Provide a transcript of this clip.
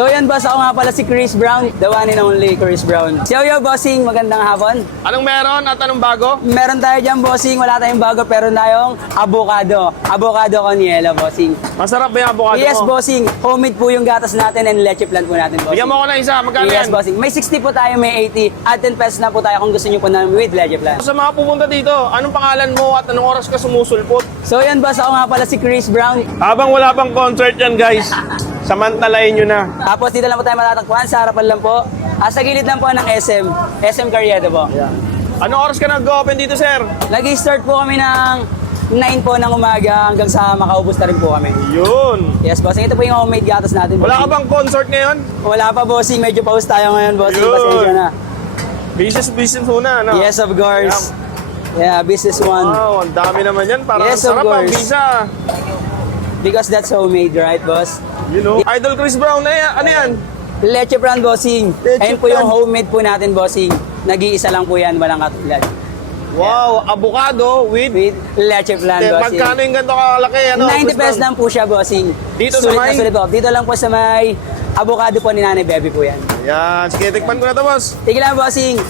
So yan boss, ako nga pala si Chris Brown, the one and only Chris Brown. So yo bossing, magandang hapon. Anong meron at anong bago? Meron tayo dyan bossing, wala tayong bago pero tayong avocado. Avocado con yelo bossing. Masarap ba yung avocado Yes mo? bossing, homemade po yung gatas natin and leche plant po natin bossing. Bigyan mo ko na isa, magkano Yes yan? bossing, may 60 po tayo, may 80 at 10 pesos na po tayo kung gusto nyo po na with leche plant. Sa mga pupunta dito, anong pangalan mo at anong oras ka sumusulpot? So yan boss, ako nga pala si Chris Brown. Habang wala pang concert yan guys, samantalayin nyo na. Tapos dito lang po tayo matatagpuan, sa harapan lang po. Sa gilid lang po ng SM Carriedo po. Anong oras ka nag-open dito sir? Nag-start po kami ng 9 po ng umaga hanggang sa makaubos na rin po kami. Yun. Yes, bossing. Ito po yung homemade gatas natin. Wala ka bossing. bang concert ngayon? Wala pa, bossing. Medyo pause tayo ngayon, bossing. Yun. Pasensya na. Business muna, no? Yes, of course. Yeah, business one. Wow, ang dami naman yan. Parang Yes, of sarap ang course. visa. Because that's homemade, right, boss? You know? Idol Chris Brown na yan. Ano yan? Leche Plan, bossing. Leche Ayun po yung Plan. homemade po natin, bossing. Nag-iisa lang po yan, walang katulad. Wow, avocado with... With Leche Plan, bossing. Magkano yung ganito kalaki? Ano, 90 Chris pesos Brown? lang po siya, bossing. Dito sa Sulit na may- sulit po. Dito lang po sa may avocado po ni Nanay Bebe po yan. Yan, sige, tikman ko na ito boss. Tigil lang, bossing.